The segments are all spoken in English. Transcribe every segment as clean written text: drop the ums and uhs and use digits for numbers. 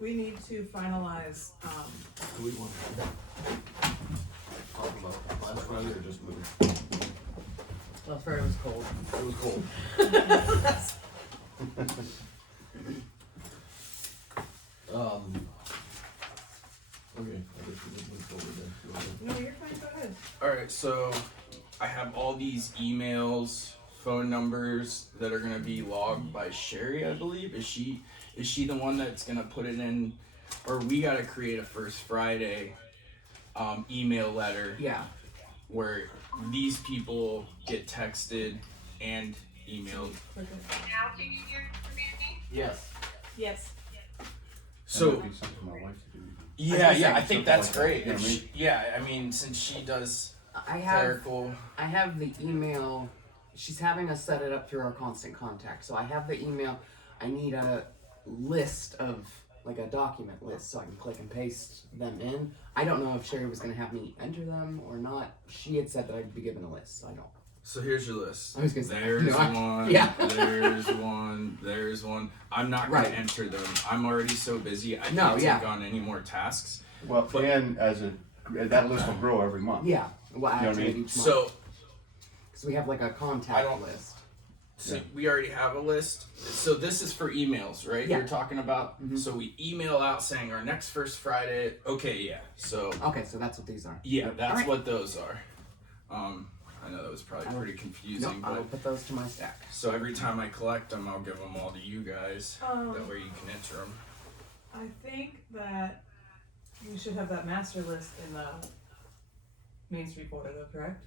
we need to finalize, Do we want to talk about last Friday or just move? Last Friday was cold. It was cold. Okay, I guess we just move forward then. Go ahead. no, you're fine, go ahead. Alright, so I have all these emails, phone numbers that are gonna be logged by Sherry, I believe. Is she the one that's gonna put it in, or we gotta create a First Friday email letter Yeah. where these people get texted and emailed. We're good. Now can you hear me? Yes. Yes. So That'd be something my wife to do. yeah, I think that's something like great. that, If I mean, since she does I have clerical. I have the email. She's having us set it up through our constant contact. So I have the email. I need a list of like a document list so I can click and paste them in. I don't know if Sherry was gonna have me enter them or not. She had said that I'd be given a list, so I don't. So here's your list. I was gonna say, There's no, one. yeah. There's one. There's one. I'm not gonna Right. enter them. I'm already so busy. I can't No, yeah. take on any more tasks. Well, But- and that list will grow every month. Yeah. Well, You know what I activate mean? each month. So, because we have like a I contact don't- list. so we already have a list. So this is for emails, right? Yeah. You're talking about. Mhm. So we email out saying our next First Friday. Okay, yeah. So Okay, so that's what these are. yeah, that's Alright. what those are. I know that was probably pretty confusing, Nope, I will but put those to my stack. so every time I collect them, I'll give them all to you guys. That way you can enter them. I think that we should have that master list in the Main Street folder though, correct?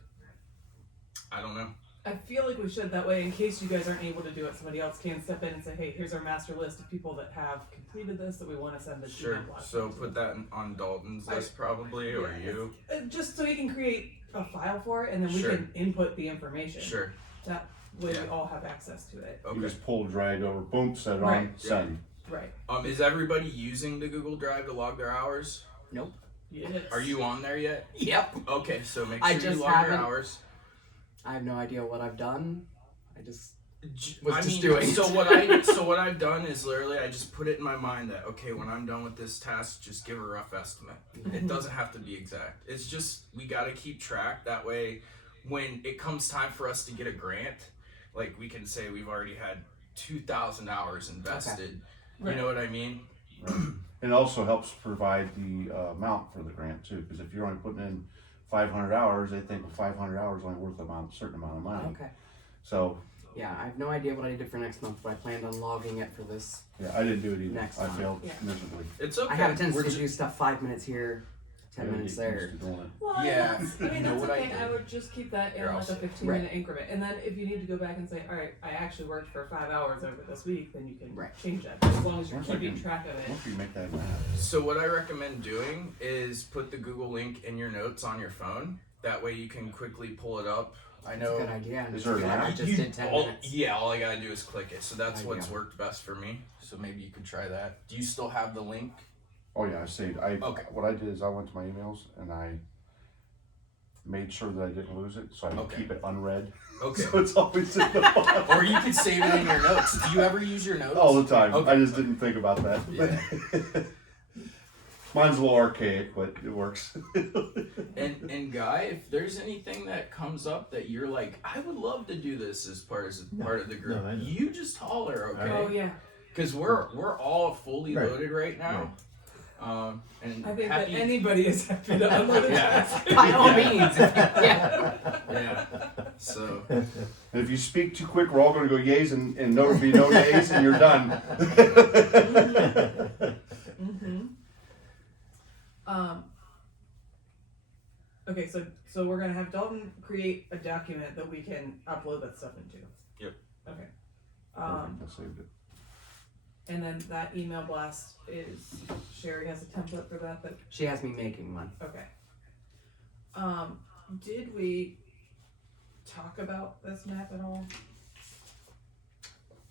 I don't know. I feel like we should, that way in case you guys aren't able to do it, somebody else can step in and say, hey, here's our master list of people that have completed this that we want to send this Sure. email blast So to. put that on Dalton's list probably, or Yeah, you. Just so he can create a file for it and then we Sure. can input the information. Sure. That way Yeah. we all have access to it. You Okay. just pull, drag over, boom, set it on, Right. send. Right. Is everybody using the Google Drive to log their hours? Nope. Yes. Are you on there yet? Yep. Okay, so make I sure you just log your haven't- hours. I have no idea what I've done. I just I just doing it. so what I've done is literally I just put it in my mind that okay, when I'm done with this task, just give a rough estimate. It doesn't have to be exact. It's just we got to keep track. That way, when it comes time for us to get a grant, like we can say we've already had 2,000 hours invested. Right. You know what I mean? Right. It also helps provide the amount for the grant too, because if you're only putting in 500 hours, they think 500 hours is only worth a certain amount of money. okay. So Yeah, I have no idea what I did for next month, but I planned on logging it for this. yeah, I didn't do it either. Next I time. failed Yeah. miserably. It's okay. I have a tendency We're to ju- do stuff 5 minutes here, 10 Yeah, minutes you get there. used to doing it. Well, Yeah, that's, I mean, you know that's what I okay. I did? would just keep that in Here, I'll like a say. 15-minute increment. And then if you need to go back and say, all right, I actually worked for 5 hours over this week, then you can Right. change that. As long as you're Once I keeping can- track of it. Once you make that math. So what I recommend doing is put the Google link in your notes on your phone. That way you can quickly pull it up. I That's a know. good idea. I'm Is just there an glad I app? just You- did 10 all, minutes. Yeah, all I gotta do is click it. So that's There you what's go. worked best for me. So maybe you could try that. Do you still have the link? Oh yeah, I saved. Okay. What I did is I went to my emails and I made sure that I didn't lose it, so I Okay. keep it unread. Okay. So it's always in the file. Or you could save it in your notes. Do you ever use your notes? All the time. Okay. I just didn't think about that. Yeah. Mine's a little archaic, but it works. And Guy, if there's anything that comes up that you're like, I would love to do this as part of the group, No, I know. you just holler, Oh, okay? yeah. Because we're all fully Right. loaded right now. And I think happy. that anybody is happy to unload a Yeah. task. By all means. Yeah. Yeah. So And if you speak too quick, we're all going to go yays and no be no nays, and you're done. Mm-hmm. Okay, so we're gonna have Dalton create a document that we can upload that stuff into. Yep. Okay. Perfect, I saved it. And then that email blast is Sherry has a template for that. She has me making one. Okay. Did we talk about this map at all?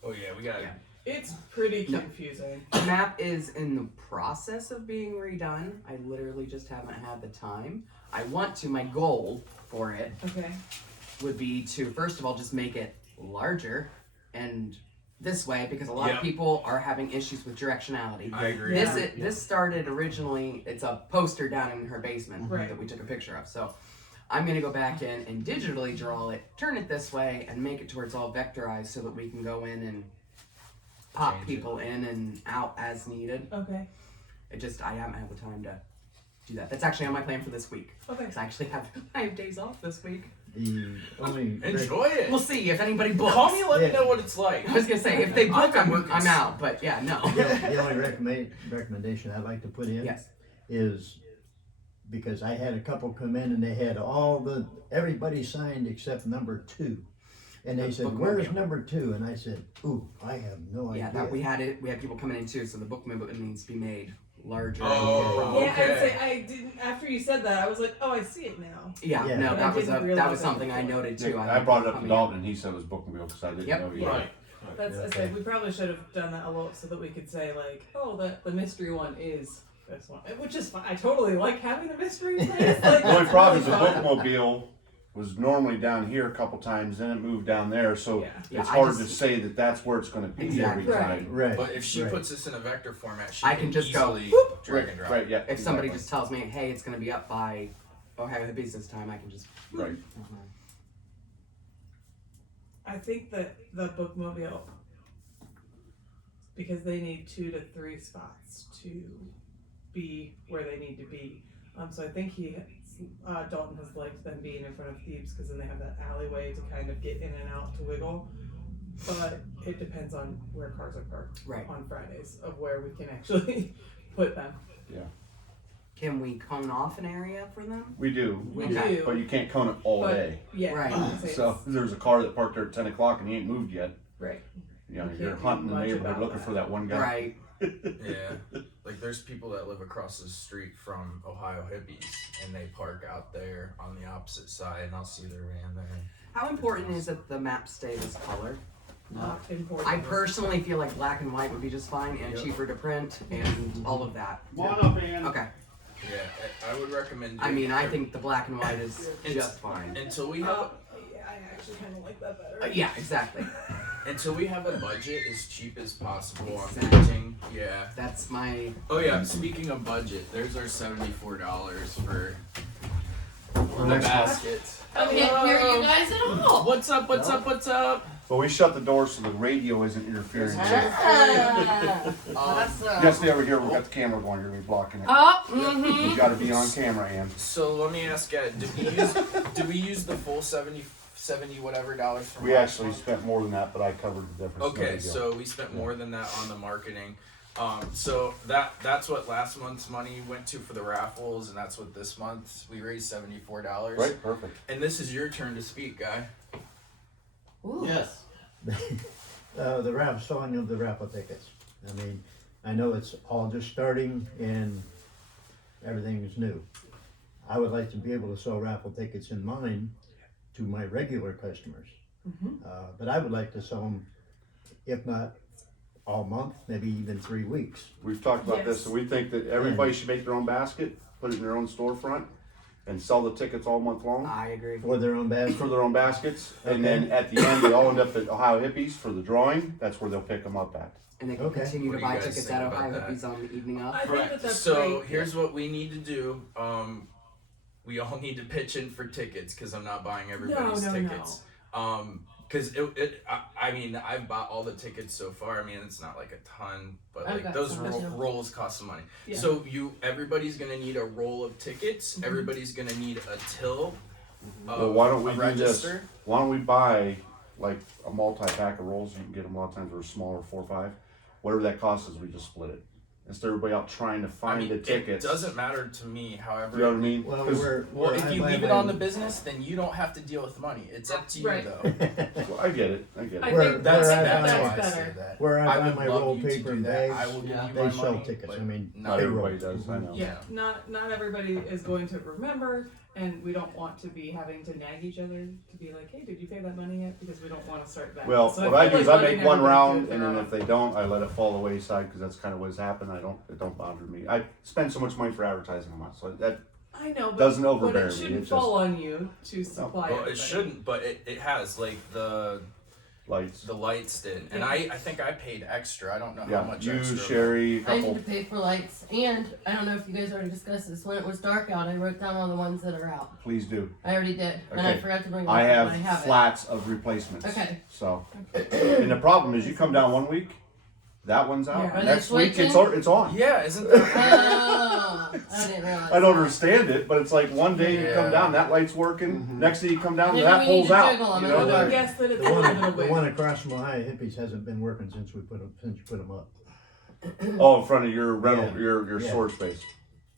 oh yeah, we got Yeah. It's pretty No. confusing. The map is in the process of being redone. I literally just haven't had the time. I want to, my goal for it Okay. would be to, first of all, just make it larger and this way because a lot Yep. of people are having issues with directionality. I agree. This started originally. It's a poster down in her basement Right. that we took a picture of. So I'm gonna go back in and digitally draw it, turn it this way, and make it towards all vectorized so that we can go in and pop Change it. people in and out as needed. Okay. I haven't had the time to do that. That's actually on my plan for this week. Okay. 'Cause I have days off this week. The only Enjoy it. We'll see if anybody books. Call me and let me Yeah. know what it's like. I was gonna say if they book, I've been I'm working out. But yeah, no. the only recommendation I'd like to put in Yes. is because I had a couple come in and they had everybody signed except number 2. And they The said, bookmobile. "Where's number 2?" And I said, "Ooh, I have no Yeah, idea." that we had it. We had people coming in too, so the book movement needs to be made larger. Oh, Yeah, I'd okay. say I didn't. After you said that, I was like, oh, I see it now. Yeah, Yeah. no, But I that was didn't that realize was that something I before. noted too. I had brought it people up to coming Dalton and he said it was bookmobile because I didn't Yep. know yet. Right. That's I Yeah. said we probably should have done that a little so that we could say like, oh, the mystery one is this one, which is fine. I totally like having the mystery place. Like, The only that's problem is the really fun. bookmobile was normally down here a couple times, then it moved down there, so Yeah. Yeah, it's I hard to just- say that that's where it's going to be Exactly. every Right. time. Right. But if she right. puts this in a vector format, she I can just go, easily whoop. drag and drop. Right, yeah. If somebody exactly. just tells me, hey, it's going to be up by Ohio Business time, I can just. Right. I think that the bookmobile, because they need 2 to 3 spots to be where they need to be. So I think Dalton has liked them being in front of Thebes because then they have that alleyway to kind of get in and out to wiggle. But it depends on where cars are parked Right. on Fridays of where we can actually put them. Can we cone off an area for them? We do. We Okay. do. But you can't cone it all But- day. Yeah. Right. I was gonna say So it's- there's a car that parked there at 10 o'clock and he ain't moved yet. right. You know, You you're can't do hunting the much neighborhood about looking that. for that one guy. Right. Yeah, like there's people that live across the street from Ohio Hippies, and they park out there on the opposite side, and I'll see their van there. How important is it the map stay this color? Not important. I personally feel like black and white would be just fine and Yep. cheaper to print and all of that. Come on up, Ian. Okay. Yeah, I would recommend. I mean, I doing- think the black and white is It's- just fine. until we have Yeah, I actually kind of like that better. Yeah, exactly. until we have a budget as cheap as possible on Exactly. printing. Yeah. That's my. Oh yeah. Speaking of budget, there's our $74 for the next basket. I can't hear you guys at all. What's up? What's up? What's up? Well, we shut the door so the radio isn't interfering. That's Just over here, we got the camera going, you're gonna be blocking it. Oh, You gotta be on camera, Ann. So let me ask you, did we use the full 70 whatever dollars from We last actually month? spent more than that, but I covered the difference. No Okay, big deal. so we spent more than that on the marketing. So that's what last month's money went to for the raffles, and that's what this month we raised $74. Right, perfect. And this is your turn to speak, guy. Yes. The selling of the raffle tickets. I mean, I know it's all just starting and everything is new. I would like to be able to sell raffle tickets in mine to my regular customers. But I would like to sell them, if not all month, maybe even 3 weeks. We've talked about this, Yes. and we think that everybody should make their own basket, put it in their own storefront, and sell the tickets all month long I agree. For their own basket. for their own baskets. And then at the end, they all end up at Ohio Hippies for the drawing. That's where they'll pick them up at. And they can Okay. continue What to do you buy guys tickets think at about Ohio that? Hippies on the evening of. I think that that's So great. here's what we need to do. We all need to pitch in for tickets because I'm not buying everybody's No. tickets. Because I mean, I've bought all the tickets so far. I mean, it's not like a ton, but I've like got those some too. rolls cost some money. Yeah. So everybody's gonna need a roll of tickets. Mm-hmm. Everybody's gonna need a till. Well, why don't we a do register. this? Why don't we buy like a multi-pack of rolls? You can get them a lot of times they're smaller, 4 or 5. Whatever that costs us, we just split it. Instead of everybody out trying to I find mean, the tickets. it doesn't matter to me. However, You know what I mean? Well, 'Cause- where if I you buy leave it my- on the business, then you don't have to deal with money. It's up to you, Right. though. well, I get it. I get I it. Where- think where that's, I that's, buy that's my- better. that. Where I buy would my love rolled you to paper do and that. bags, I will give you they my sell money, tickets. but I mean, Not payroll. everybody does. I know. Yeah, not everybody is going to remember, and we don't want to be having to nag each other to be like, hey, did you pay that money yet? Because we don't want to start that. Well, So what I feel do is like I letting make one everybody round, do and then their if they don't, I let it fall the wayside because that's kind of what's happened. It don't bother me. I spend so much money for advertising a month, so that I know, but, doesn't but overbear it me. shouldn't It fall on you to supply Well, everybody. it shouldn't, but it has like the lights. The lights did, and I think I paid extra. I don't know Yeah, how much you, extra. Sherry, a I need couple. to pay for lights, and I don't know if you guys already discussed this. When it was dark out, I wrote down all the ones that are out. Please do. I already did, and I Okay. forgot to bring them I up, have but I have flats of replacements. Okay. So, and the problem is, you come down one week, that one's out. Yeah. Are they Next week, it's switching? it's on. Yeah, isn't it. that? Oh, I didn't realize. I don't that. understand it, but it's like one day you come Yeah. down, that light's working. Next day you come down, Maybe that we need pulls to out. jiggle 'em You a know, little I like- would guess that it's The a one, little bit of the weight. one across from Ohio Hippies hasn't been working since you put them up. oh, in front of your rental, Yeah. your Yeah. storage space.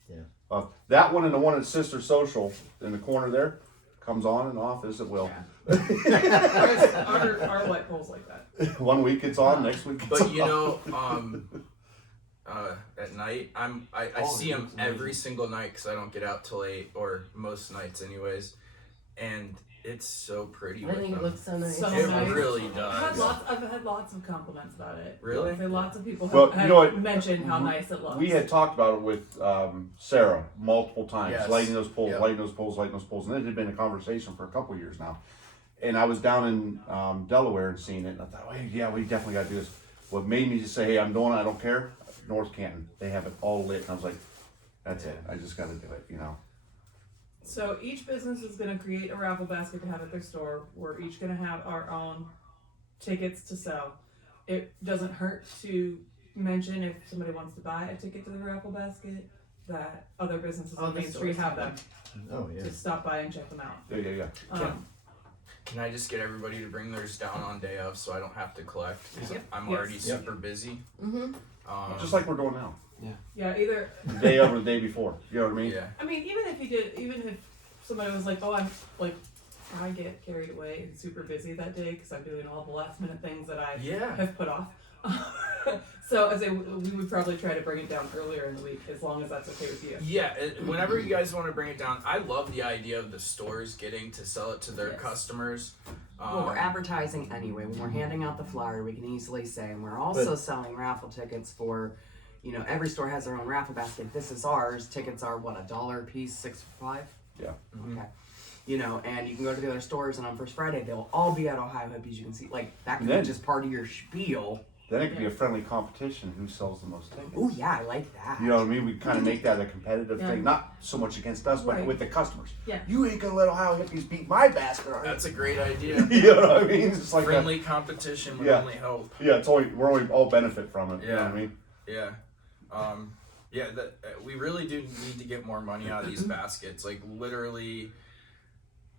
Yeah. That one and the one at Sister Social in the corner there comes on and off as it will. our light poles like that. One week it's on, next week it's But off. you know, at night I Oh, see them it's amazing. every single night because I don't get out till 8, or most nights anyways, and it's so pretty. I with think it them. looks so nice. So It nice. really I've had lots of compliments about it. Really? I've had lots of people Well, have you know what? mentioned how nice it looks. We had talked about it with Sarah multiple times, Yes. lighting those poles, Yep. lighting those poles, lighting those poles, and it had been a conversation for a couple of years now. And I was down in Delaware and seeing it, and I thought, well, yeah, we definitely got to do this. What made me just say, hey, I'm doing it, I don't care. North Canton, they have it all lit, and I was like, that's it, I just got to do it, you know. So each business is going to create a raffle basket to have at their store. We're each going to have our own tickets to sell. It doesn't hurt to mention if somebody wants to buy a ticket to the raffle basket that other businesses Oh, on the Main Street stores have them. Oh, yeah. Just stop by and check them out. Yeah. Can I just get everybody to bring theirs down on day of so I don't have to collect? Because Yep. I'm Yes. already Yep. super busy. Mm-hmm. Just like we're doing now. Yeah, either. The day of or the day before, you know what I mean? Yeah. I mean, even if somebody was like, oh, I'm like, I get carried away and super busy that day because I'm doing all the last minute things that I Yeah. have put off. So as we would probably try to bring it down earlier in the week as long as that's okay with you. Yeah, whenever you guys want to bring it down, I love the idea of the stores getting to sell it to their Yes. customers. Well, we're advertising anyway. When we're handing out the flyer, we can easily say, and we're also selling raffle tickets for, you know, every store has their own raffle basket. This is ours. Tickets are what, $1 a piece, 6 for 5? Yeah. Okay. You know, and you can go to the other stores, and on First Friday they'll all be at Ohio Hippies. You can see, like, that could be Then- just part of your spiel. Then it could be a friendly competition who sells the most tickets. Oh yeah, I like that. You know what I mean? We kind of make that a competitive Yeah. thing, not so much against us, but Right. with the customers. Yeah. You ain't gonna let Ohio Hippies beat my basket, are you? That's a great idea. You know what I mean? It's just like Friendly competition would Yeah. only help. we're only all benefit from it. You know what I mean? Yeah. We really do need to get more money out of these baskets. Like, literally,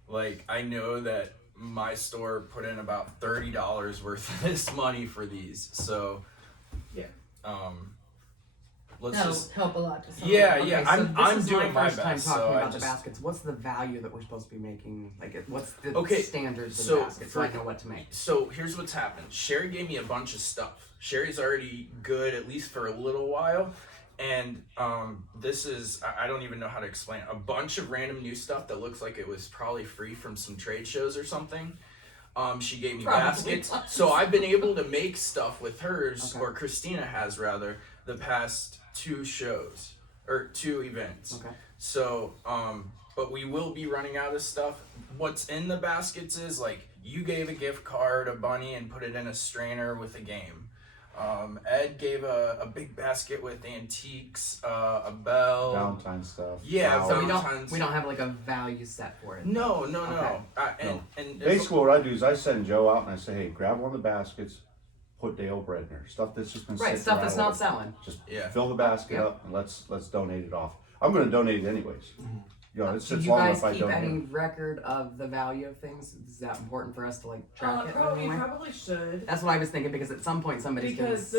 like, I know that my store put in about $30 worth of this money for these. So, Yeah. let's That'll just. help a lot to some. Yeah, Okay, yeah. so I'm this is doing my first time best. talking So I about the just. baskets. What's the value that we're supposed to be making? Like, what's the Okay, standards of so the basket so I for- know what to make? So here's what's happened. Sherry gave me a bunch of stuff. Sherry's already good, at least for a little while. And this is, I don't even know how to explain it. A bunch of random new stuff that looks like it was probably free from some trade shows or something. She gave me Probably baskets. was. So I've been able to make stuff with hers, Okay. or Christina has rather, the past 2 shows, or 2 events. Okay. So, but we will be running out of stuff. What's in the baskets is, like, you gave a gift card, a bunny, and put it in a strainer with a game. Ed gave a big basket with antiques, a bell. Valentine stuff. Yeah, flowers. So we Valentine's- don't have like a value set for it. No. Okay. And Basically, what I do is I send Joe out and I say, hey, grab one of the baskets, put Dale bread in there. Stuff that's just been Right, sitting stuff around that's a not little- selling. Just Yeah. fill the basket Yeah. up and let's donate it off. I'm going to donate it anyways. You know, it Do sits you long guys enough. I keep donate. any record of the value of things? Is that important for us to like track it? in Probably, any way? probably should. That's what I was thinking because at some point somebody's Because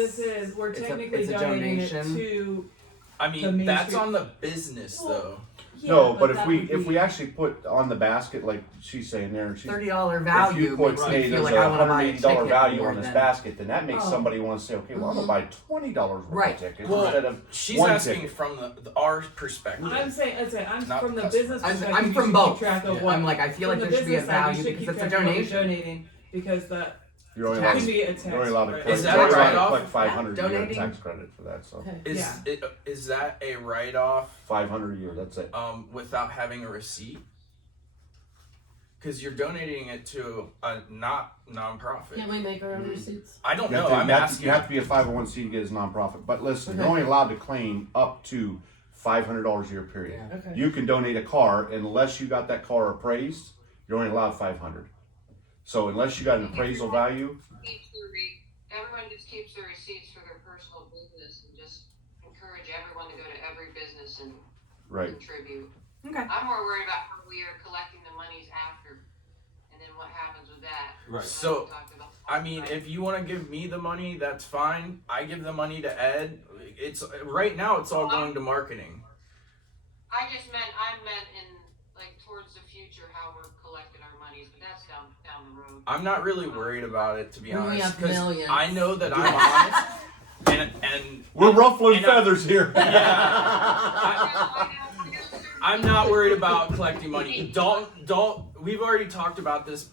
we're it's a- technically it's a donating it donation. to. I The mean, Main that's Street- on the business though. No, but if that we would if be- we actually put on the basket like she's saying there, and she's $30 if value you put, makes hey, me feel there's like I a want to buy a $180 ticket value more on this than- basket, then that makes Oh. somebody want to say, okay, well, I'm gonna buy $20 worth Right. of tickets Well, instead of she's one asking ticket. from our perspective. I'm saying I'm Not from the customer. business I'm perspective. I'm you from should both. Keep track of Yeah. what, I'm like I feel from like the there should be a business side, you value should because keep it's a track of what you're donation. donating because that You're only Tax- allowed could to, be a tax. you're only allowed to right? collect, Is that you're a only allowed to write-off? collect 500 a year Donating? tax credit for that, so Okay. Is Yeah. is that a write off 500 a year, that's it. without having a receipt? because you're donating it to a non-profit. Can't we make our own receipts? I don't You have know. to- I'm you have to- asking. You have to be a 501c to get as a nonprofit. But listen, you're Okay. only allowed to claim up to $500 a year period. Yeah. Okay. You can donate a car unless you got that car appraised. You're only allowed 500. So unless you got an appraisal value, Everyone just keeps their receipts for their personal business and just encourage everyone to go to every business and right? contribute. Okay. I'm more worried about how we are collecting the monies after, and then what happens with that. Right. So, We talked about- I mean, if you want to give me the money, that's fine. I give the money to Ed. It's right now. It's all going to marketing. I meant in like towards the future how we're collecting our monies, but that's down the road. I'm not really worried about it, to be When we honest, have millions. I know that I'm honest, and We're ruffling and I- feathers here. I'm not worried about collecting money. Dalton, we've already talked about this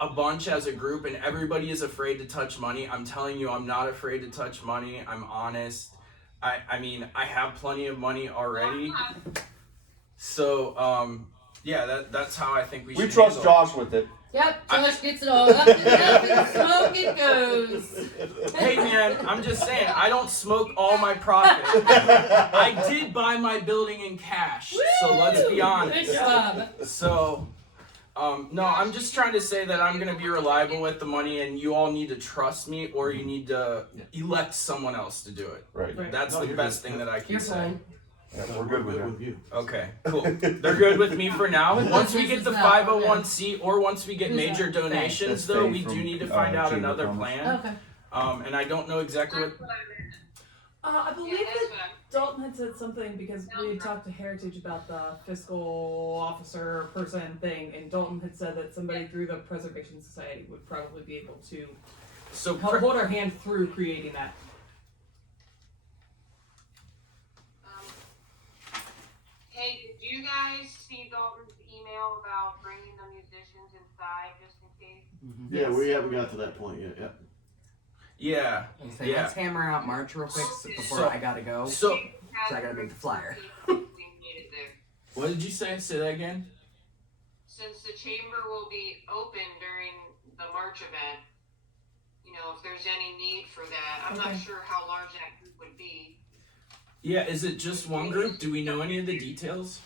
a bunch as a group, and everybody is afraid to touch money. I'm telling you, I'm not afraid to touch money. I'm honest. I mean, I have plenty of money already. So, yeah, that's how I think we should We trust handle it. Josh with it. Yep, Josh gets it all. Up and the smoke it goes. Hey man, I'm just saying, I don't smoke all my profit. I did buy my building in cash, so let's be Good honest. job. So, no, I'm just trying to say that I'm gonna be reliable with the money, and you all need to trust me, or you need to elect someone else to do it. Right. Right. That's No, the you're best good. thing that I can You're say. fine. Yeah, we're good with it. you. Okay, cool. They're good with me for now. What Once we business get the is that? 501c, or once we get Who's major that? donations, That's though, Faye we do from, need to find out Chamber of another Commerce. plan. Okay. And I don't know exactly what. That's what I meant. I believe Yeah, that's that what I'm. Dalton had said something because we had talked to Heritage about the fiscal officer person thing, and Dalton had said that somebody through the Preservation Society would probably be able to So help hold our hand through creating that. Hey, did you guys see Dalton's email about bringing the musicians inside just in case? Yeah, we haven't got to that point yet. Yeah. yeah. So Yeah. let's hammer out March real quick before So- I gotta go. So So I gotta make the flyer. We needed there. what did you say? Say that again. Since the chamber will be open during the March event, you know, if there's any need for that, I'm not Okay. sure how large that group would be. Yeah, is it just one group? Do we know any of the details?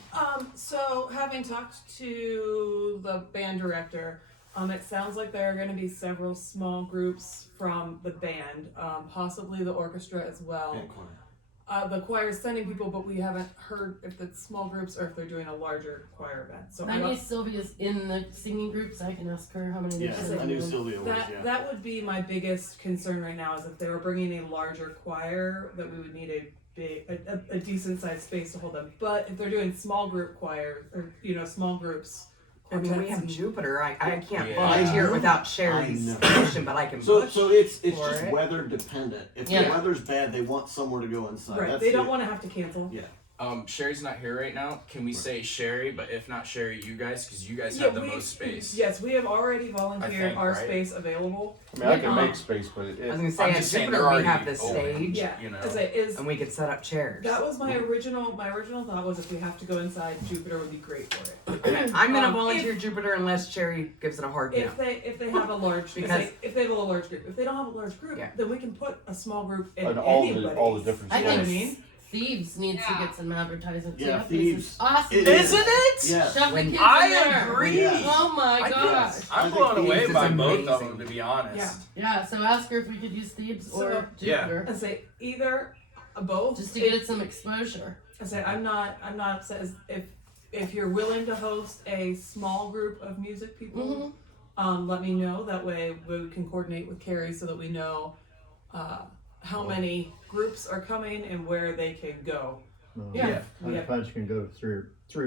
So having talked to the band director, it sounds like there are going to be several small groups from the band, possibly the orchestra as well. And choir. The choir is sending people, but we haven't heard if it's small groups or if they're doing a larger choir event. So I I don't- knew Sylvia's in the singing group, so I can ask her how many Yeah, there's I knew in. Sylvia was, yeah. that would be my biggest concern right now is if they were bringing a larger choir, that we would need a decent sized space to hold them. But if they're doing small group choir or small groups, I mean, we quartets have and- Jupiter. I can't Yeah. volunteer I know. without Sherry's I know. permission, but I can So push. it's for just it. weather dependent. If Yeah. the weather's bad, they want somewhere to go inside. right, That's they don't it. want to have to cancel. Yeah. Sherry's not here right now. Can we say Sherry? But if not Sherry, you guys, because you guys Yeah, have the we- most space. Yes, we have already volunteered think, our right? space available. I mean, I can Um, make space, but I was it, gonna say I'm at just saying Jupiter they're we have already the open. stage, Yeah, You know. as it is. and we could set up chairs. That was my original thought was if we have to go inside, Jupiter would be great for it. I'm gonna Um, volunteer Jupiter unless Sherry gives it a hard no. If they have a large Because- if they have a large group. If they don't have a large group, Yeah. then we can put a small group in and all anybody's. the different I You know what I stories. mean? Thieves needs to get some advertising too. Yeah, That place Thieves. is awesome. It Isn't it? Yeah. Shove the When- kids in I there. agree. Yeah. Oh my I gosh. guess. I'm I think blown away Thieves by is both of amazing. them, to be honest. Yeah, so ask her if we could use Thieves or So- Yeah. Jupiter. I say either both. Just to get it some exposure. I say I'm not upset if you're willing to host a small group of music people. Mhm. Let me know. That way we can coordinate with Carrie so that we know how many groups are coming and where they can go. Yeah. We have- Punch can go three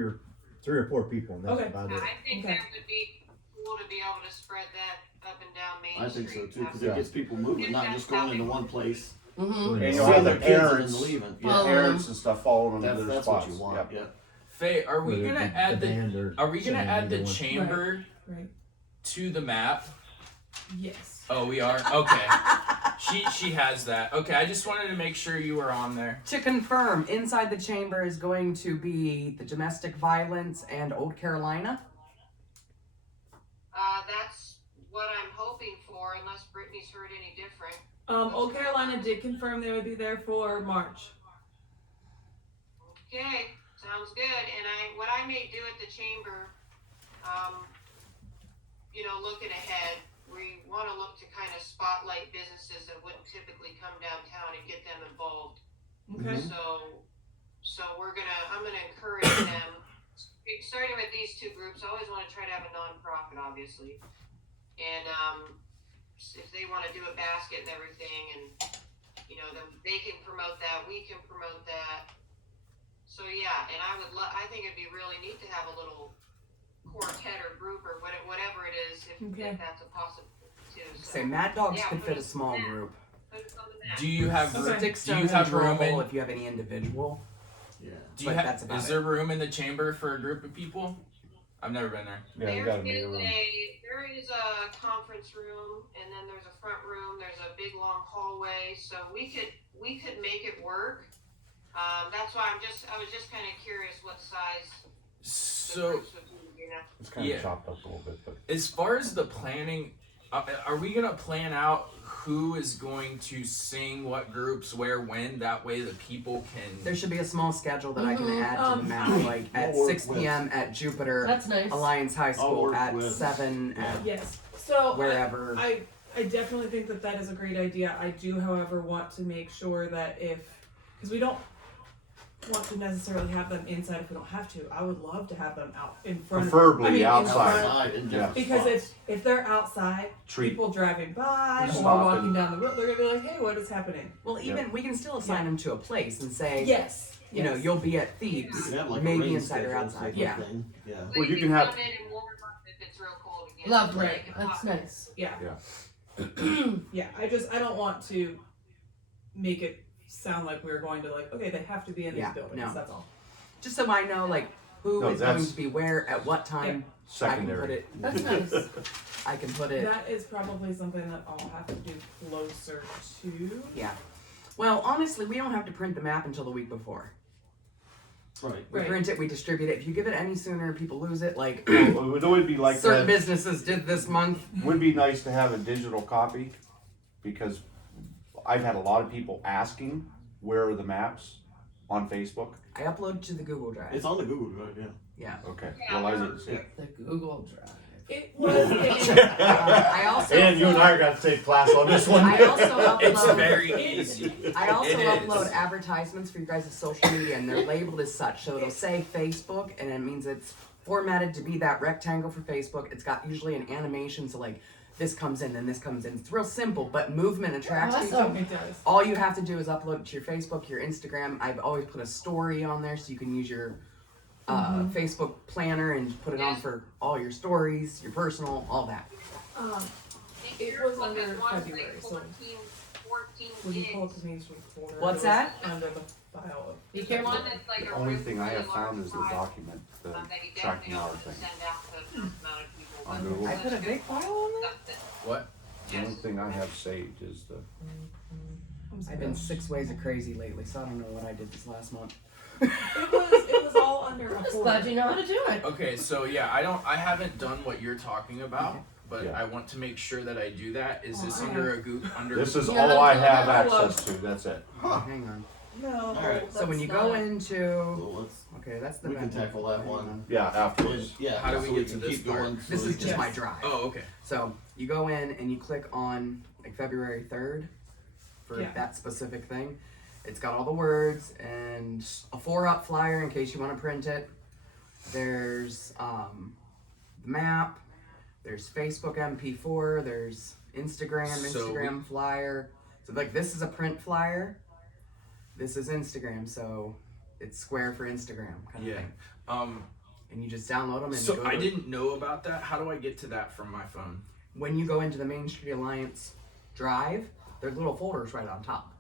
or four people, and that's Okay. about I it. think Okay. that would be cool to be able to spread that up and down Main I think so Street. too, because Yeah. it gets people moving, not just going into one place. Mm-hmm. And See you'll have other the kids and parents, then leaving. Follow Yeah. parents and stuff following them to their That's spots. what you want. Yep. Yeah. Faye, are we Whether it gonna be add the? band or Are we gonna singing, add the either one. chamber Right. to the map? Yes. Oh, we are. Okay. She has that. Okay, I just wanted to make sure you were on there. To confirm, inside the chamber is going to be the domestic violence and Old Carolina. That's what I'm hoping for, unless Brittany's heard any different. Old Carolina did confirm they would be there for March. Okay, sounds good. And what I may do at the chamber, looking ahead, we want to look to kind of spotlight businesses that wouldn't typically come downtown and get them involved. Okay. So I'm gonna encourage them, starting with these two groups. I always want to try to have a nonprofit, obviously, and if they want to do a basket and everything, and then they can promote that, we can promote that. So yeah, and I think it'd be really neat to have a little quartet or group or whatever it is, if that's a possibility too. So, Say Mad Dogs yeah, could put fit a us small on the map. group. Put us on the map. Do you have Okay. Sticks do you don't have control room in, if you have any individual. Yeah. do you but have that's about is it. there room in the chamber for a group of people? I've never been there. Yeah, you There gotta make a room. there is a conference room, and then there's a front room. There's a big long hallway, so we could make it work. That's why I was just kind of curious what size the So groups would be. It's kind Yeah. of chopped up a little bit, but as far as the planning, are we gonna plan out who is going to sing what groups where when? That way the people can. There should be a small schedule that I can Mhm. add to the map, like at We'll work 6 p.m. at Jupiter That's nice. Alliance High School, work at with- 7 at Yes. So wherever. I definitely think that is a great idea. I do, however, want to make sure that because we don't want to necessarily have them inside if we don't have to. I would love to have them out in front. preferably in outside. front, in Yeah. different because spots. if they're outside, Treat. people driving by or Stop walking and- down the road, they're gonna be like, "Hey, what is happening?" Well, even we can still assign them to a place and say, Yes. you know, you'll be at You Thebes, can have like a maybe rain inside or schedule outside. type of Yeah. thing. Yeah. So Well, you can have- come in and warm up if it's real cold again. Lovely. Like, That's nice. Yeah. Yeah. Yeah. I don't want to make it sound like we're going to okay, they have to be in these Yeah, buildings. no. That's all. just so I know like who No, is going that's- to be where at what time. I can put Secondary. it. That's nice. I can put it. That is probably something that I'll have to do closer to. Yeah. Well, honestly, we don't have to print the map until the week before. Right. We Right. print it, we distribute it. If you give it any sooner, people lose it. Like It would always be like certain that. businesses did this month. Would be nice to have a digital copy because I've had a lot of people asking where are the maps on Facebook. I upload to the Google Drive. It's on the Google Drive, yeah. Yeah. Okay. Well, I didn't see it. The Google Drive. It was a, I also And you and I are gonna take class on this one. I also It's upload. very easy. I also It is. upload advertisements for you guys' social media, and they're labeled as such. So it'll say Facebook, and it means it's formatted to be that rectangle for Facebook. It's got usually an animation, so like this comes in, then this comes in. It's real simple, but movement attracts Awesome. people. it does. All you have to do is upload it to your Facebook, your Instagram. I've always put a story on there, so you can use your Facebook planner and put it on for all your stories, your personal, all that. It was under February, so 14 when you pull up gigs. the Main Street folder, What's it was that? under the file of. Be The careful. one that's like The a only really, thing I have really found large is the file, document, the that you tracking definitely hour don't thing. send out to a mass amount of people. On But Google? I put a big file on there? that's it. What? The only thing I have saved is the. I've been 6 ways of crazy lately, so I don't know what I did this last month. It was all under a Just folder. glad you know how to do it. Okay, so yeah, I haven't done what you're talking about, but Yeah. I want to make sure that I do that. Is this Oh, under a goop under? This is Yeah, all I that's have all I access to. That's it. Hang on. No. Alright, So when you go into, So let's, okay, that's the we can menu. tackle that Hang one. on. Yeah, afterwards. And, yeah. How do we so get to can this keep part? going, so This we is can- just my Yes. drive. Oh, okay. So you go in and you click on like February 3rd for Yeah. that specific thing. It's got all the words and a 4-up flyer in case you want to print it. There's the map. There's Facebook MP4. There's Instagram So Instagram flyer. So like this is a print flyer. This is Instagram, so it's square for Instagram kind of Yeah. thing. Um. And you just download them and So go I to- didn't know about that. How do I get to that from my phone? when you go into the Main Street Alliance drive, there's little folders right on top.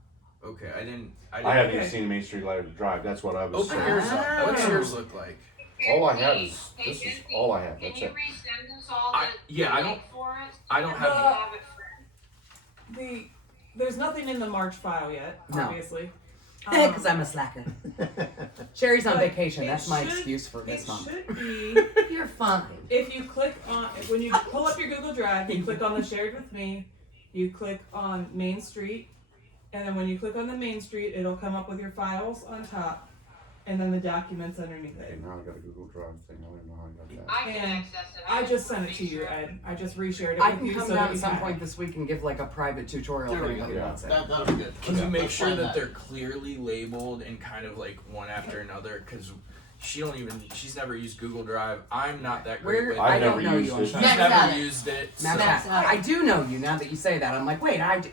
Okay, I didn't. I haven't even Okay. seen the Main Street Light Drive. That's what I was Open saying. yours up. What's Ah. yours look like? All I have Hey, is hey, this is Jesse, all I have. Can That's you it. resend us all I- the yeah, I link don't- for us? I don't have. Uh, Have it for- There's nothing in the March file yet, No. obviously. Because I'm a slacker. Sherry's on But vacation. it That's my should- excuse for It this month. should be, You're fine. if you click on, when you pull up your Google Drive, you click on the shared with me, you click on Main Street, and then when you click on the Main Street, it'll come up with your files on top, and then the documents underneath Okay, it. now I got a Google Drive thing. I don't even know how I got that. I can And access it. I just sent it to you, Ed. I just reshared it I with can you come so down that at you some have point it. this week and give like a private tutorial There if we go. anybody Yeah. wants it. That'll be good. Can you Okay, make let's sure find that they're clearly labeled and kind of like one after another? Because she's never used Google Drive. I'm not that great Where with I I've it. don't never know used you. it. I'm You've sorry. Max never out it. used it. Max so- Max out. out. I do know you now that you say that. I'm like, wait, I do.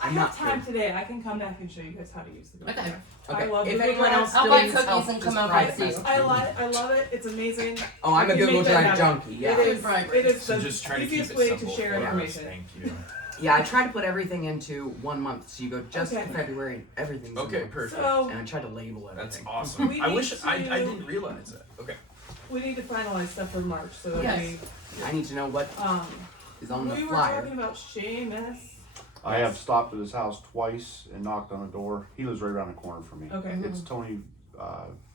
I I'm have not time sure. today. I can come back and show you guys how to use the Google Okay. Drive. Okay. I love If Google anyone Drive. else I'll still buy needs cookies help, and just come over private and see you. message I me. love it. It's amazing. Oh, I'm a You Google make that Drive happen. junkie. Yeah. It is. Right. It is So the just try to keep easiest it way simple to share for us. information. Thank you. Yeah, I try to put everything into 1 month, so you go just Okay. to February. Everything's in Okay, one. perfect. So And I try to label That's everything. awesome. We I need wish I to- didn't realize that. Okay. we need to finalize stuff for March so that Yes. I need to know what is on the we were flyer. talking about Seamus. I have stopped at his house twice and knocked on the door. He lives right around the corner from me. Okay. It's Tony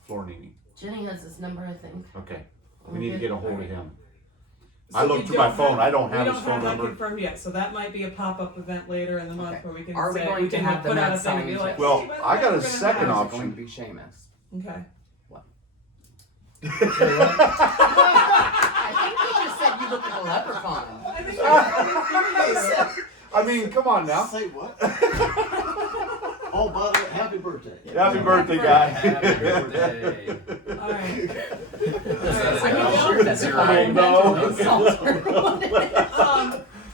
Florinini. Jenny has his number, I think. Okay. We need to get a hold of Alright. him. So I we looked through my don't phone. I don't have we his don't phone have that number. confirmed yet, so that might be a pop-up event later in the month Okay. where we can Are we say going we to can have put them out a at thing and be Sign like, Well, hey, by the I way, got we're a gonna second have- Or is it option. going to be Seamus? Okay. I think you just said you look like a leprechaun. I think that's probably for I mean, come on now. Say what? Oh, by the way, happy birthday. Happy birthday, guy. Happy birthday. you. All right. I'm not So- sure that's Zero. right. No. That sounds terrible.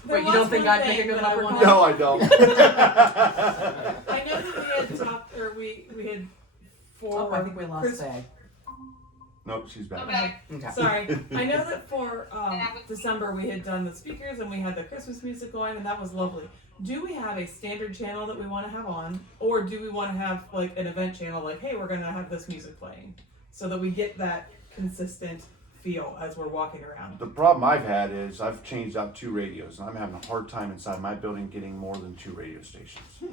There Wait, you was don't think one I'd make a thing good that I leprechaun? wanted- No, I don't. I know that we had talked, or we had for Oh, I think we lost Chris- Faye. Nope, she's back. Okay. Okay. Sorry, I know that for December we had done the speakers and we had the Christmas music going, and that was lovely. Do we have a standard channel that we want to have on, or do we want to have like an event channel, like, hey, we're gonna have this music playing, so that we get that consistent feel as we're walking around? The problem I've had is I've changed out 2 radios, and I'm having a hard time inside my building getting more than 2 radio stations.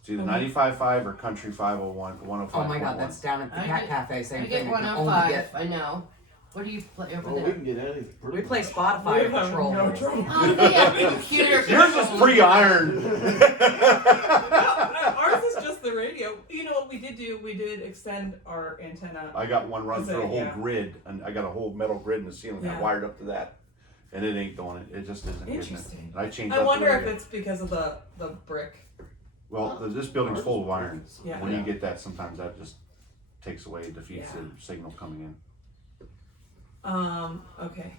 It's either 95.5 or Country 501, 105.1. Oh my god, that's down at the I Cat get- Cafe, same I thing. get I can only 105. get. I know. What do you play over Oh, we there? can get anything. We play Spotify We at have Patrol. no trouble. Oh, they have computer. Yours is pre-ironed. Ours is just the radio. You know what we did do? We did extend our antenna. I got one run Is through a it? whole Yeah. grid, and I got a whole metal grid in the ceiling. Yeah. I wired up to that, and it ain't doing it. It just isn't getting it. Interesting. I changed I out wonder the if radio. it's because of the brick. Well, this building's full of iron. Yeah. When you get that, sometimes that just takes away, defeats Yeah. the signal coming in. Okay.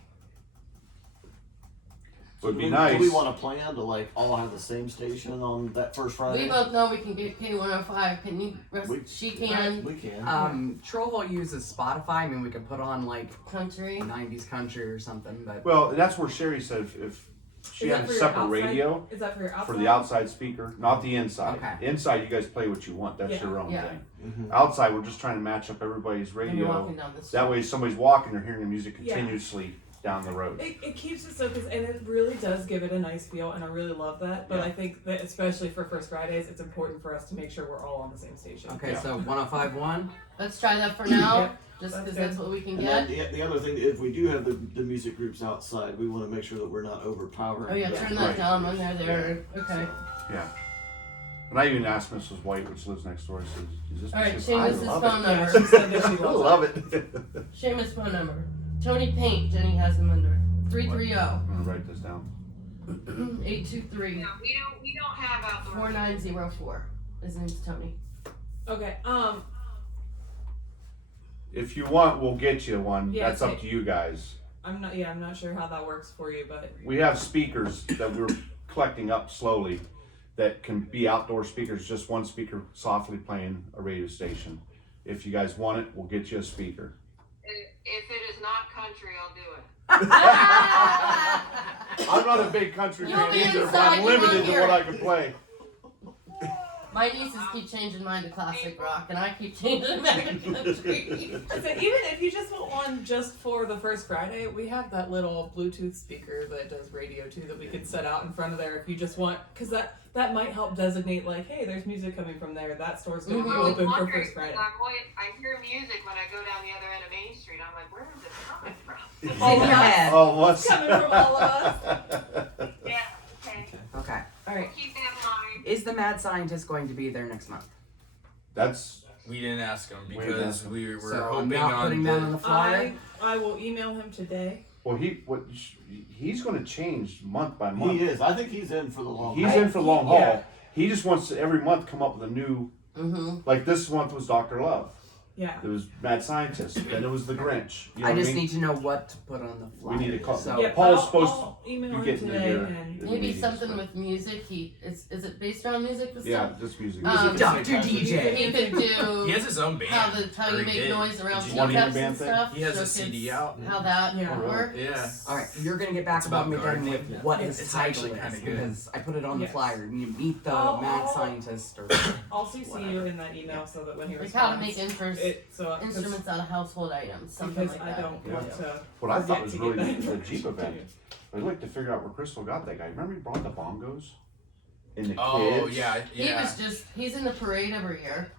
Would be Do nice. we want to plan to like all have the same station on that first Friday? We both know we can get K105. Can you? She can. We can. Troll uses Spotify. I mean, we could put on like Country. 90s country or something, but Well, that's where Sherry said if she Is had that a for your separate outside? radio Is that for your outside? for the outside speaker, not the inside. Okay. Inside, you guys play what you want. That's Yeah. your own Yeah. thing. Mhm. Outside, we're just trying to match up everybody's When you're radio. walking down the street. That way, if somebody's walking, they're hearing the music Yeah. continuously down the road. It keeps it so, and it really does give it a nice feel, and I really love that. But Yeah. I think that especially for First Fridays, it's important for us to make sure we're all on the same station. okay. Yeah. So 105.1. Let's try that for now, Yep. just That's because good. that's what we can And get. then the other thing, if we do have the music groups outside, we want to make sure that we're not overpowering. Oh yeah, the turn that Right. down when they're there. Okay. Yeah. And I even asked Mrs. White, which lives next door, I said, is this All right, Mrs. Seamus's I love phone it. Yeah, number. she said that she I loves love it. it. Seamus phone number. Tony Paint. Jenny has him under 330 I'm gonna write this down. 823 Yeah, we don't have outdoor. 4904. His name's Tony. Okay. If you want, we'll get you one. Yeah, That's up to you guys. I'm not sure how that works for you, but We have speakers that we're collecting up slowly that can be outdoor speakers, just one speaker softly playing a radio station. If you guys want it, we'll get you a speaker. If it is not country, I'll do it. I'm not a big country You'll fan be either, but inside, I'm you won't limited to hear what it. I can play. My nieces keep changing mine to classic rock, and I keep changing back to country. so even if you just want one just for the First Friday, we have that little Bluetooth speaker that does radio too that we can set out in front of there if you just want, because that might help designate like, hey, there's music coming from there. That store's gonna be I was open for wondering, First Friday. I hear music when I go down the other end of Main Street. I'm like, where is it coming from? All in of your us. head. Oh, what's Coming from all of us. Yeah, okay. Okay. All right. Keep that in mind. Is the mad scientist going to be there next month? That's We didn't ask him We didn't because ask him. we were So I'm hoping not on putting the, down on the flyer. I will email him today. well. He's going to change month by month. He is. I think he's in for the long He's haul. in for the long haul. Yeah. He just wants to every month come up with a new. Like this month was Dr. Love. Yeah. It was Mad Scientist. Then it was the Grinch. You know I what just I mean? need to know what to put on the flyer. We need to call. So Yeah, Paul's I'll- supposed I'll email to him be getting today here. and Maybe meetings, something but- with music. Is it based around music? This Yeah, stuff? just music. Dr. He DJ. could do he has his own band. how or you he make did. noise around Did tea you want know? to cups band and thing? stuff. He has so a CD kids- out. How that Yeah. would work. Yeah. All right, you're gonna get back It's above about me then with gardening. what Yeah. his It's title actually is kinda good. because I put it on Yes. the flyer. You meet the I'll- mad I'll- scientist or I'll CC you in that email so that when he Like responds, how to make instruments out of household items, something because like I that. don't Yeah. want to. What I thought forget was to really get that neat, the information Jeep to event. you. I'd like to figure out where Crystal got that guy. Remember he brought the bongos? And the Oh kids? yeah, yeah. He's in the parade every year.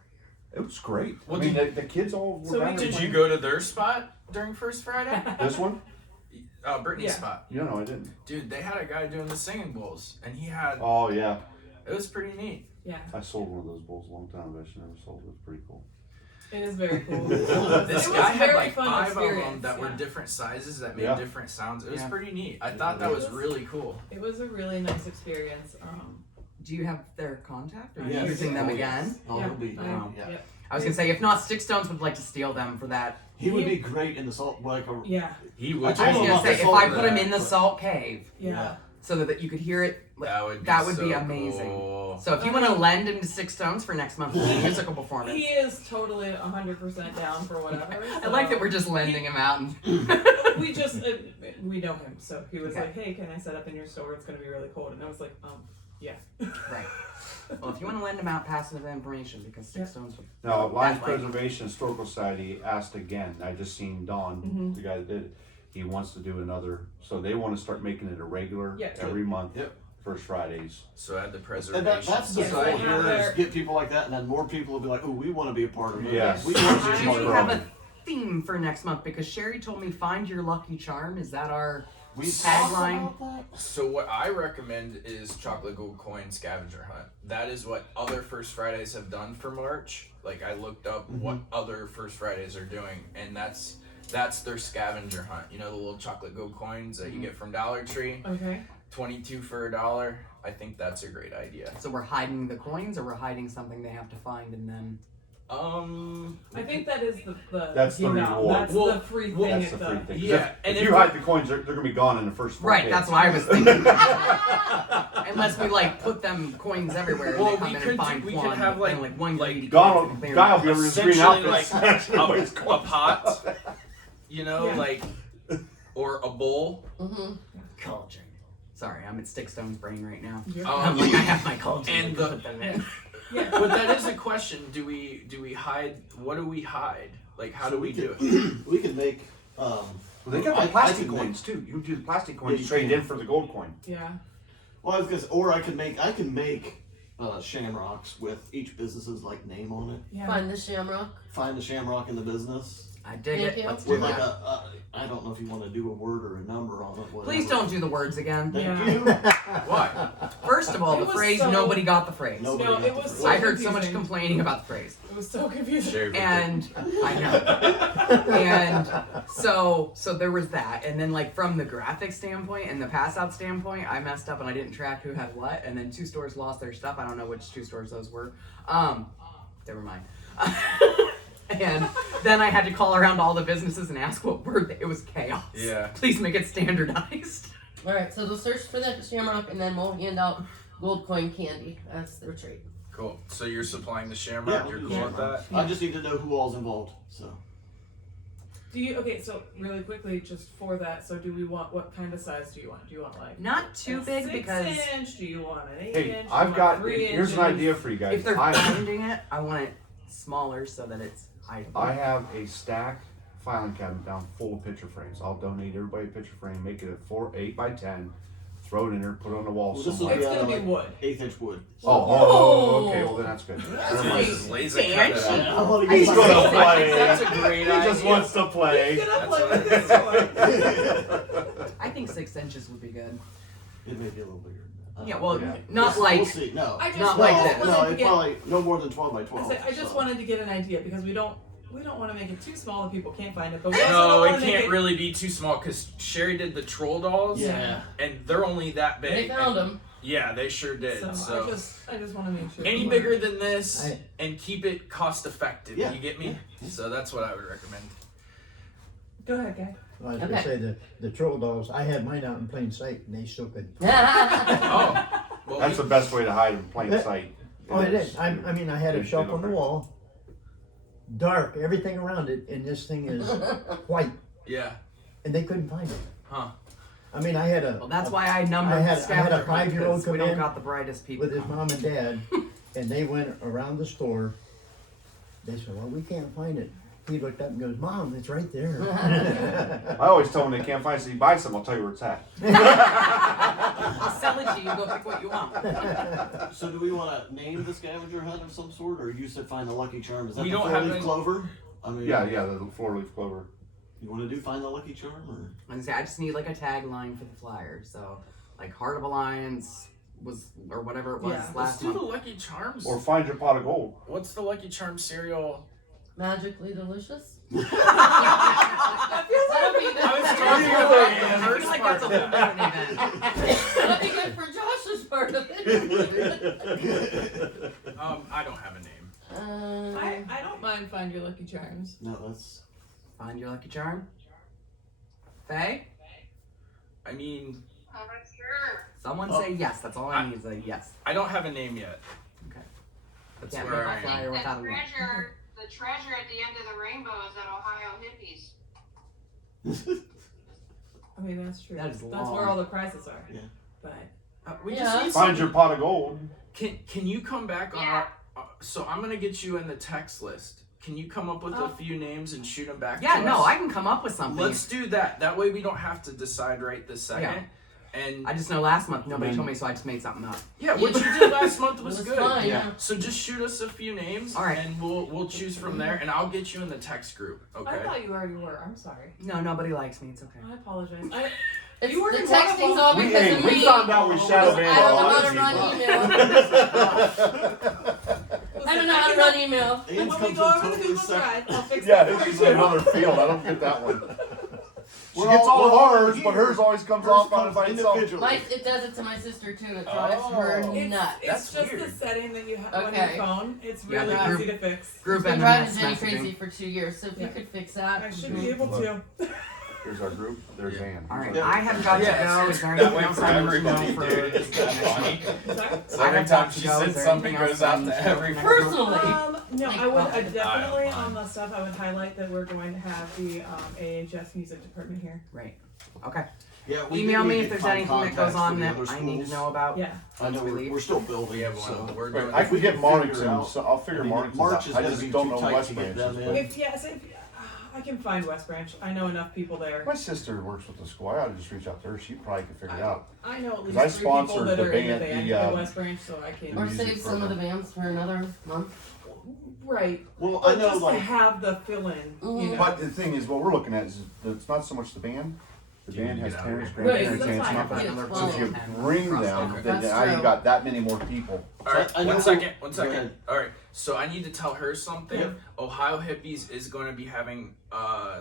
It was great. Well, I mean, the kids all were So we down there Did you playing. go to their spot during First Friday? This one? Brittany's Yeah. spot. You know, I didn't. Dude, they had a guy doing the singing bowls, and he had. Oh, yeah. It was pretty neat. Yeah, I sold one of those bowls a long time ago. I should never sold it. It was pretty cool. it is very cool. This It was guy a had very like fun 5 of them experience, that were yeah. different sizes that made Yeah. different sounds. It was Yeah. pretty neat. I thought that It was was- really cool. It was a really nice experience. do you have their contact? Or are you Yes. using them Oh, again? yes. Oh, yeah, he'll be. Yeah. yeah, I was gonna say if not, Stick Stones would like to steal them for that. He would be great in the salt, like a. yeah, He I would. told I was him gonna about say the if salt I put him in the but- salt cave yeah. so that you could hear it, like, That would be be so amazing. cool. So if you want to lend him to Six Stones for next month's musical performance, He is totally 100% down for whatever. I like that we're just lending him out. And We just we know him, so he was Okay. like, "Hey, can I set up in your store? It's gonna be really cold." And I was like, yeah." right. Well, if you want to lend him out, pass him the information because Six Yeah. Stones. Would, Now, Lions That way. Preservation Historical Society asked again. I just seen Don, Mhm. the guy that did it. He wants to do another. So they want to start making it a regular Yeah. every month, Yep. First Fridays. So at the And preservation. that's the Yes, goal they here have their- is get people like that, and then more people will be like, "Oh, we want to be a part of it." Yes. We want to be do a we part of have it. a theme for next month? Because Sherry told me find your lucky charm. Is that our We tagline? talked about that. So what I recommend is chocolate gold coin scavenger hunt. That is what other First Fridays have done for March. Like I looked up what other First Fridays are doing, and that's their scavenger hunt. You know the little chocolate gold coins that you get from Dollar Tree, Okay. 22 for $1. I think that's a great idea. So we're hiding the coins, or we're hiding something they have to find and then. I think that is the That's the handout. reward. That's Well, the free thing. That's at the free thing. 'Cause Yeah, If, and if if you we- hide the coins, they're going to be gone in the first 4 Right, days. that's what I was thinking. Unless we like put them coins everywhere and Well, they come we in could and do- find we one. could have, like- and, one like greedy Guy kid will there. be over his green Essentially, outfit. like, snatching everybody's a coins. pot, you know, Yeah. like, or a bowl. Mm-hmm. Cauldron. Sorry, I'm at Stick Stone's brain right now. You're I'm like, I have my cauldron. And I can the- put them in. Yeah. But that is a question. Do we hide? What do we hide? Like, how So do we do it? We can make. Well, they got I- the plastic I can coins too. You can do the plastic Yeah, coins you trade can. in for the gold coin. Yeah. Well, I was gonna say, or I can make shamrocks with each business's like name on it. Yeah. Find the shamrock. Find the shamrock in the business. I dig Thank it. you. Let's do With like that. I don't know if you want to do a word or a number on it. Whatever. Please don't do the words again. Thank Yeah. you. Why? First of all, It the was phrase so- nobody got the phrase. Nobody No, got it the was phrase. so I heard so much confusing. complaining about the phrase. It was so confusing. Sure. And I know. And so there was that. And then like from the graphic standpoint and the pass out standpoint, I messed up and I didn't track who had what. And then 2 stores lost their stuff. I don't know which 2 stores those were. Never mind. And then I had to call around all the businesses and ask what word. It was chaos. Yeah. Please make it standardized. All right, so they'll search for that shamrock, and then we'll hand out gold coin candy as their treat. Cool. So you're supplying the shamrock. Yeah, You're we'll cool do with shamrock. that. I just need to know who all's involved. So Do you so really quickly just for that? So do we want what kind of size do you want? Do you want like Not too a big 6 because inch? Do you want an 8 Hey, inch? Do you I've want got. 3 Here's an inches? idea for you guys. if they're I finding it, I want it smaller so that it's hideable. I have a stack filing cabinet down full of picture frames. I'll donate everybody a picture frame, make it a 8 by 10, throw it in there, put it on the wall Well, this somewhere. It's will gonna be be like wood. 1/8-inch wood. Oh, okay, well then that's good. Never mind. Just laser cut it out. I'm gonna He's use gonna my- play. That's a great He just idea. wants to play. Get up like That's this one. I think 6 inches would be good. It may be a little bigger. Yeah, well, Yeah. not We'll like. see. No. I just Not wanted like to this. No, it's get- probably no more than 12 by I 12. said, I just so. wanted to get an idea because we don't want to make it too small that people can't find it. But we also No, don't it want to make can't it really be too small because Sherry did the troll dolls, Yeah. and they're only that big. They found and- them. Yeah, they sure did. So, So, I just want to make sure. any bigger than this I- and keep it cost effective. Yeah. You get me? So that's what I would recommend. Go ahead, guy. I was gonna Okay. say the troll dolls, I had mine out in plain sight and they still could. Oh, well, That's the best way to hide in plain sight. Oh, it is. I mean, I had They- a shelf they on the look wall, dark, everything around it, and this thing is white, yeah. and they couldn't find it. Huh. I mean, I had Well, that's why I numbered I had the a scavenger hunt, 5-year-old 'cause come we don't in got the brightest people. with his mom and dad, and they went around the store. They said, "Well, we can't find it." He looked up and goes, "Mom, it's right there." I always tell them they can't find it, so you buy some, I'll tell you where it's at. I'll sell it to you. Go pick what you want. So do we want to name the scavenger hunt of some sort, or you said find the lucky charm? Is that We the don't have four-leaf any- clover? I mean, Yeah, the four-leaf clover. You want to do find the lucky charm, or I just need like a tagline for the flyer. So, like Heart of Alliance was, or whatever it was Yeah. Let's last do the month. Lucky Charms. Or find your pot of gold. What's the Lucky Charm cereal? Magically delicious. That That'll be I was good. talking about I the feel first like part. that's a little bit of an event. That'll be good for Josh's part of it. I don't have a name. I don't mind find your lucky charms. no? That's Find your lucky charm. Faye? I mean, I'm not sure. Someone Oh. say yes. That's all I need is a yes. I don't have a name yet. Okay. That's Can't where make I a am. flyer without a name. The treasure at the end of the rainbow is at Ohio Hippies. I mean, that's true. That is That's long. where all the prizes are. Yeah. But We Yeah. just need Find some- your pot of gold. Can you come back on Yeah. our? So I'm gonna get you in the text list. Can you come up with Oh. a few names and shoot them back? Yeah, to no, us? I can come up with something. Let's do that. That way we don't have to decide right this second. Yeah. And I just know last month nobody told me, so I just made something up. yeah, what you did last month was It was good. fine, Yeah. yeah. So just shoot us a few names, All right. and we'll choose from there, and I'll get you in the text group. I Okay. thought you already were. I'm sorry. No, nobody likes me. It's okay. I apologize. It's, You were the in one of texting's them. all because of me. We found out we shadow I banned don't all know how other to run people. email. I don't know how to run email. And Ian's when we comes go in over the totally Google separate. Drive, I'll fix Yeah, it this for is you. another field. I don't get that one. She We're gets all we're ours, here. but hers always comes Hers off on comes by itself. individually. It does it to my sister too. It drives Oh. her It's nuts. That's just weird. the setting that you have on Okay. your phone. It's Yeah, really the easy to fix. Group It's been MMS driving Jenny messaging. crazy for 2 years. So if you Yeah. could fix that, I should be able to. Here's our group. There's Yeah. Ann. All right, Yeah. I have got to Yes, go. Is there that anything way else for I need to know everybody, for dude. It's that next funny. month? Sorry? So I every have time got to she go. Is sends there something, anything goes else I out need to know for every next Personally. No, Like, I would oh, definitely fine. on the stuff. I would highlight that we're going to have the AHS music department here. Right. Okay. Yeah, we Email do me need if to there's find anything that goes contacts on for the that other I need to schools. know about. Yeah. I know Once we leave. we're still building. We have so. one. We're Right, doing. I can get Martington. out- So I'll figure I mean, Martington's March out. is I gonna just be don't too know tight West to get Branch. them in. If I can find West Branch. I know enough people there. My sister works with the school. I ought to just reach out to her. She probably could figure it out. I know at 'Cause least I 3 people sponsored that the are in the band- band the, at West Branch, so I can. or music save some of the program. bands for another month. Right. Well, Or I know just to like have the fill-in. You know. But the thing is, what we're looking at is that it's not so much the band. The You band need has to get out parents, of here. Right, grandparents, that's aunts, fine. and uncles. Yeah, So if you 12. bring them, Okay. then That's now you true. got that many more people. All right, I know- one second. Go All ahead. right, so I need to tell her something. Yeah. Ohio Hippies is going to be having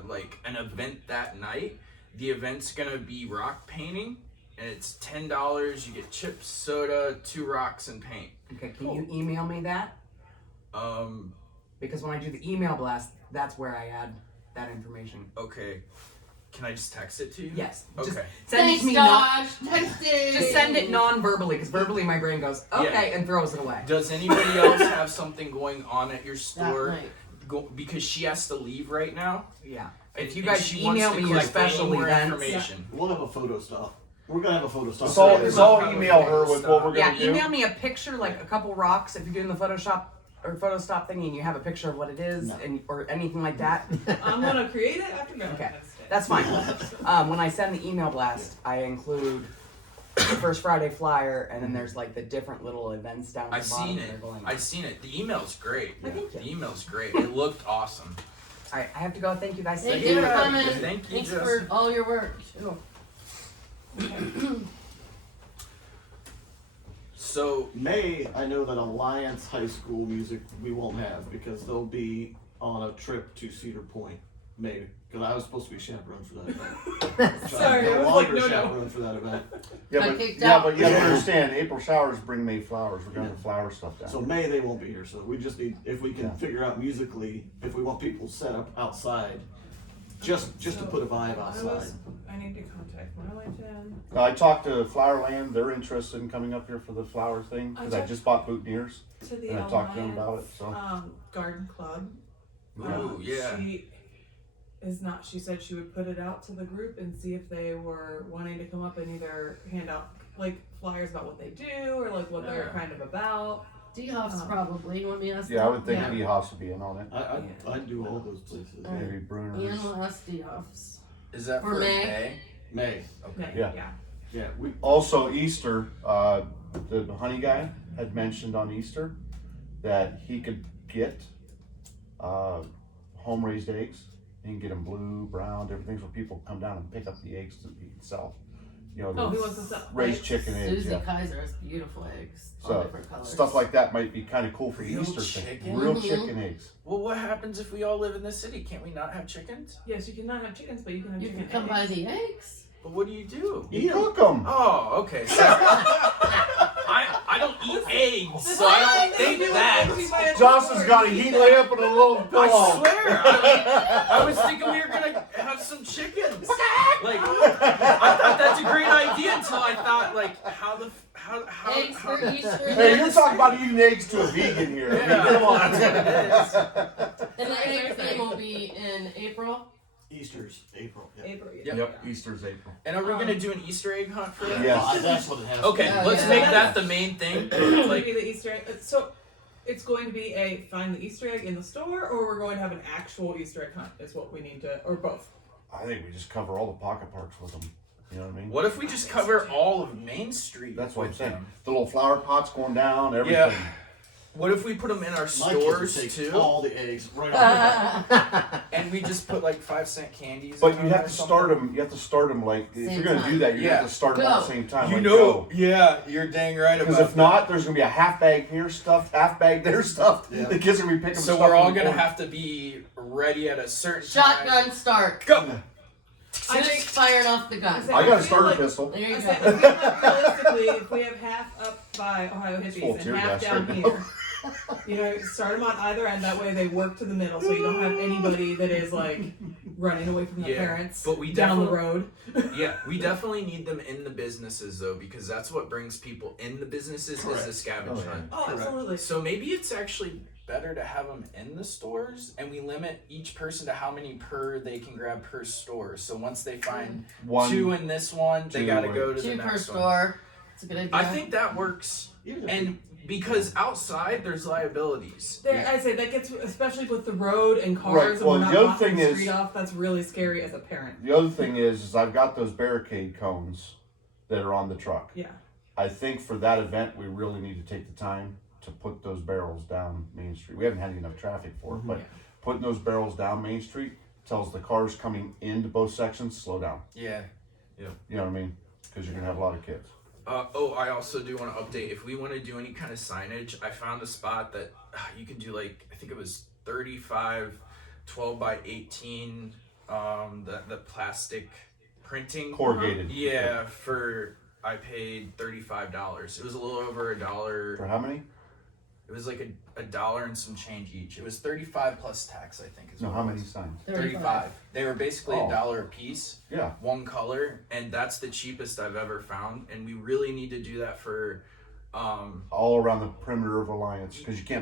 like an event that night. The event's going to be rock painting, and it's $10. You get chips, soda, 2 rocks, and paint. Okay, can you email me that? Because when I do the email blast, that's where I add that information. Okay. Can I just text it to you? Yes. Okay. Just send it Thanks, to me. Josh. Texting. Just send it non-verbally, because verbally my brain goes okay and throws it away. Does anybody else have something going on at your That store? night. Because she has to leave right now. Yeah. And- If you and guys she wants email to me your collect special any more events, information. we'll have a photo stop. We're gonna have a photo stop. It's all email her with what we're yeah, gonna do. email me a picture, like a couple rocks, if you're doing the Photoshop or photo stop thingy, and you have a picture of what it is, No. and or anything like that. I'm gonna create it after Okay. Valentine's Day. That's fine. When I send the email blast, I include the first Friday flyer, and then there's like the different little events down at the bottom. I've seen it. The email's great. Thank you. The email's great. It looked awesome. All right, I have to go. Thank you guys. Thank you for coming. Thank you, Thanks Jess. for all your work. Too. So May, I know that Alliance High School music we won't have because they'll be on a trip to Cedar Point. May, because I was supposed to be chaperone for that event. Sorry, I'm I no was like, longer no, no. chaperone for that event. Got kicked out. But you have to understand, April showers bring May flowers. We're gonna have flower stuff down. So May they won't be here. So we just need, if we can Yeah. figure out musically, if we want people set up outside, just to put a vibe outside. I need to contact Marlington. I talked to Flowerland. They're interested in coming up here for the flower thing because I talked just bought boutonnieres. To the And I talked to them about it, Alliance, so. Garden Club. Ooh, yeah. She is not. She said she would put it out to the group and see if they were wanting to come up and either hand out like flyers about what they do or like what they're Yeah. kind of about. D-Hoff's probably. You want me to ask Yeah, I would think Yeah. E-House would be in on it. I'd do all those places. Alright. Maybe Ian Bruner's. will ask D-Hoff's. is that For for May? May? May, Okay. Yeah. yeah, we. Also, Easter, the honey guy had mentioned on Easter that he could get home raised eggs. He can get them blue, brown, different things where people come down and pick up the eggs that he can sell. You know, Oh, the he wants to sell raised eggs? chicken eggs. Susie Yeah. Kaiser has beautiful eggs. All So different colors. stuff like that might be kind of cool for the Real Easter thing. chicken? Real Mhm. chicken eggs. Well, what happens if we all live in the city? Can't we not have chickens? Yes, you cannot have chickens, but you can have You chicken can come buy eggs. the eggs. But what do you do? You cook them. Oh, okay. Sorry. I don't eat eggs, so I don't think that. Josh has got a heat lamp and a little pillow. I swear. I was thinking we were gonna have some chickens. Like, I thought that's a great idea until I thought, like, how Eggs for Easter. Hey, you're talking about eating eggs to a vegan here. Yeah. Come on. And the egg thing will be in April. Easter's April. Yeah. April. Yep, Easter's April. And are we gonna do an Easter egg hunt for that? Yes. That's what it has. Okay, Oh, let's yeah. make that the main thing. It's going to Like, be the Easter egg. So it's going to be a find the Easter egg in the store, or we're going to have an actual Easter egg hunt. Is what we need to, or both. I think we just cover all the pocket parks with them. You know what I mean? what if we just cover all of Main Street? That's what I'm with saying. them? The little flower pots going down, everything. Yeah. What if we put them in our My kids stores would take too, all the eggs right off and we just put like 5-cent candies? But in you them have or to something? start them. You have to start them like if Same you're gonna time. do that, you Yeah. have to start them at the Go. same time. You like, know, go. yeah, you're dang right about Because if that. not, there's gonna be a half bag here stuffed, half bag there stuffed. Yeah. The kids are gonna be picking So stuff we're all in the gonna corner. have to be ready at a certain time. Shotgun start. Go. I Just think- firing off the gun. I got feel a starter like- pistol. There you I go. said, I feel like realistically, if we have half up by Ohio full of Hippies tear and half gas down right here, you know, start them on either end. That way they work to the middle, so you don't have anybody that is like running away from their Yeah, parents but we down the definitely- road. Yeah, we definitely need them in the businesses though, because that's what brings people in the businesses is the Correct. scavenge Oh, yeah. hunt. Oh, absolutely. So maybe it's actually better to have them in the stores, and we limit each person to how many per they can grab per store. So once they find One. 2 in this one, they two, gotta or- go to the 2 per next one. store. It's a good idea. I think that works, Even if and because outside there's liabilities. There, I say that gets, especially with the road and cars, Right, and well, we're not the other blocking thing the is- street off. That's really scary as a parent. The other thing is I've got those barricade cones that are on the truck. Yeah. I think for that event, we really need to take the time to put those barrels down Main Street. We haven't had enough traffic for it, but Yeah. putting those barrels down Main Street tells the cars coming into both sections, slow down. Yeah. You know what I mean? Because you're going to have a lot of kids. I also do want to update. If we want to do any kind of signage, I found a spot that you can do like, I think it was 35, 12 by 18, the plastic printing. Corrugated. Yeah, I paid $35. It was a little over $1. For how many? It was like a $1 and some change each. It was 35 plus tax, I think. Is No, what how it many was. signs? 35. They were basically Oh. $1 a piece. Yeah. One color, and that's the cheapest I've ever found. And we really need to do that for All around the perimeter of Alliance because you can't